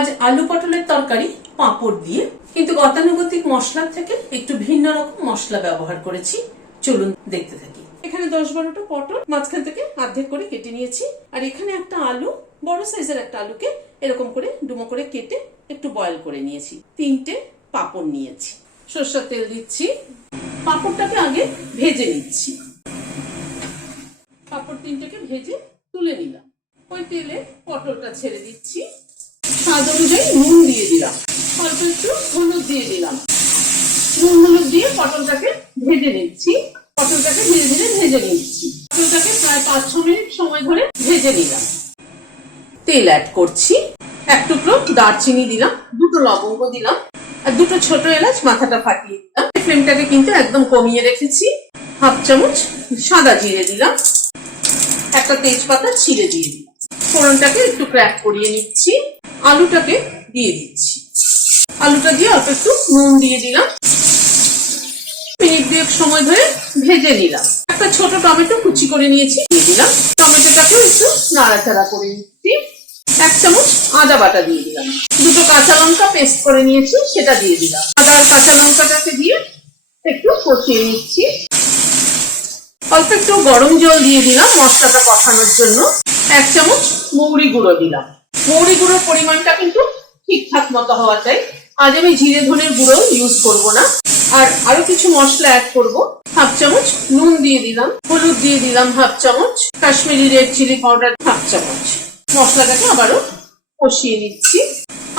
আজ আলু পটলের তরকারি, পাঁপড় দিয়ে। কিন্তু গতানুগতিক মশলার থেকে একটু ভিন্ন রকম মশলা ব্যবহার করেছি। চলুন দেখতে থাকি। এখানে দশ বারোটা পটল, মাঝখান থেকে অর্ধেক করে কেটে নিয়েছি। আর এখানে একটা আলু, বড় সাইজের একটা আলুকে এরকম করে ডুমো করে কেটে একটু বয়েল করে নিয়েছি। তিনটে পাঁপড় নিয়েছি। সর্ষের তেল দিচ্ছি। পাঁপড়টাকে আগে ভেজে নিচ্ছি। পাঁপড় তিনটাকে ভেজে তুলে নিলাম। ওই তেলে পটলটা ছেড়ে দিচ্ছি। স্বাদ অনুযায়ী নুন দিয়ে দিলাম। অল্প একটু হলুদ দিয়ে দিলাম। নুন হলুদ দিয়ে পটলটাকে ভেজে নিচ্ছি। পটলটাকে ধীরে ধীরে ভেজে নিচ্ছি। পটলটাকে প্রায় পাঁচ, ছ মিনিট সময় ধরে ভেজে নিলাম। তেল অ্যাড করছি। এক টুকরো দারচিনি দিলাম, দুটো লবঙ্গ দিলাম, আর দুটো ছোট এলাচ মাথাটা ফাটিয়ে দিলাম। ফ্লেমটাকে কিন্তু একদম কমিয়ে রেখেছি। হাফ চামচ সাদা জিরে দিলাম। একটা তেজপাতা ছিঁড়ে দিয়ে দিলাম। ফোড়নটাকে একটু ক্র্যাক করিয়ে নিচ্ছি। আলুটাকে দিয়ে দিচ্ছি। আলুটা দিয়ে অল্প একটু নুন দিয়ে দিলাম। মিনিট দুয়েক সময় ধরে ভেজে নিলাম। একটা ছোট টমেটো কুচি করে নিয়েছি, দিয়ে দিলাম। টমেটোটাকেও একটু নাড়াচাড়া করে নিচ্ছি। এক চামচ আদা বাটা দিয়ে দিলাম। দুটো কাঁচা লঙ্কা পেস্ট করে নিয়েছি, সেটা দিয়ে দিলাম। আদা আর কাঁচা লঙ্কাটাকে দিয়ে একটু কষিয়ে নিচ্ছি। অল্প একটু গরম জল দিয়ে দিলাম মশলাটা কষানোর জন্য। এক চামচ মৌরি গুঁড়ো দিলাম। মৌরি গুঁড়োর পরিমাণটা কিন্তু ঠিকঠাক মতো হওয়া চাই। আজ আমি জিরে ধনের গুঁড়ো ইউজ করব না। আর আরও কিছু মশলা অ্যাড করব। হাফ চামচ নুন দিয়ে দিলাম, হলুদ দিয়ে দিলাম হাফ চামচ, Kashmiri red chilli powder half চামচ। মশলাটাকে আবারও কষিয়ে নিচ্ছি।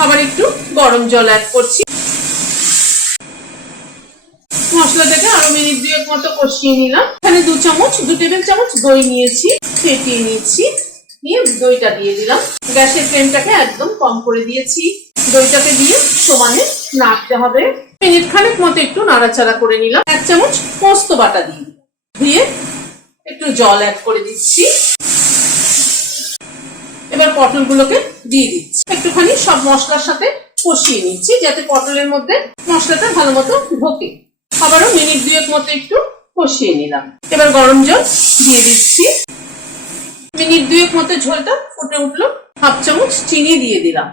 আবার একটু গরম জল অ্যাড করছি। মশলাটাকে আরও মিনিট দুয়েক মতো কষিয়ে নিলাম। এখানে দু চামচ, দু টেবিল চামচ দই নিয়েছি, ফেটিয়ে নিয়েছি নিয়ে দইটা দিয়ে দিলাম। গ্যাসের ফ্লেমটাকে একদম কম করে দিয়েছি। দইটাকে দিয়ে সমানে নাড়তে হবে। মিনিট খানেক মতো একটু নাড়াচাড়া করে নিলাম। এক চামচ পোস্ত বাটা দিয়ে। দিয়ে একটু জল অ্যাড করে দিচ্ছি। এবার পটলগুলোকে দিয়ে দিচ্ছি। একটুখানি সব মশলার সাথে কষিয়ে নিচ্ছি, যাতে পটলের মধ্যে মশলাটা ভালো মতো ঢোকে। আবারও মিনিট দুয়েক মতো একটু কষিয়ে নিলাম। এবার গরম জল দিয়ে দিচ্ছি। মিনিট দুয়েক মতো ঝোলটা ফুটে উঠল। হাফ চামচ চিনি দিয়ে দিলাম।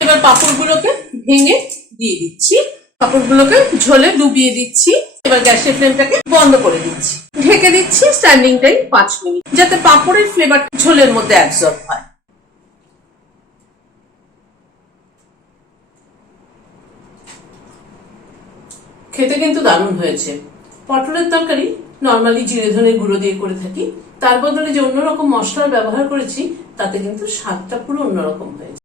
এবার পাঁপড়গুলোকে ভেঙে দিয়ে দিচ্ছি। পাঁপড়গুলোকে ঝোলে ডুবিয়ে দিচ্ছি। এবার গ্যাসের ফ্লেমটাকে বন্ধ করে দিচ্ছি। ঢেকে দিচ্ছি স্ট্যান্ডিং টাইম পাঁচ মিনিট, যাতে পাঁপড়ের ফ্লেভার ঝোলের মধ্যে অ্যাবজর্ব হয়। খেতে কিন্তু দারুণ হয়েছে। পটলের তরকারি নর্মালি জিরে ধনের গুঁড়ো দিয়ে করে থাকি। তার বদলে যে অন্যরকম মশলার ব্যবহার করেছি, তাতে কিন্তু স্বাদটা পুরো অন্যরকম হয়েছে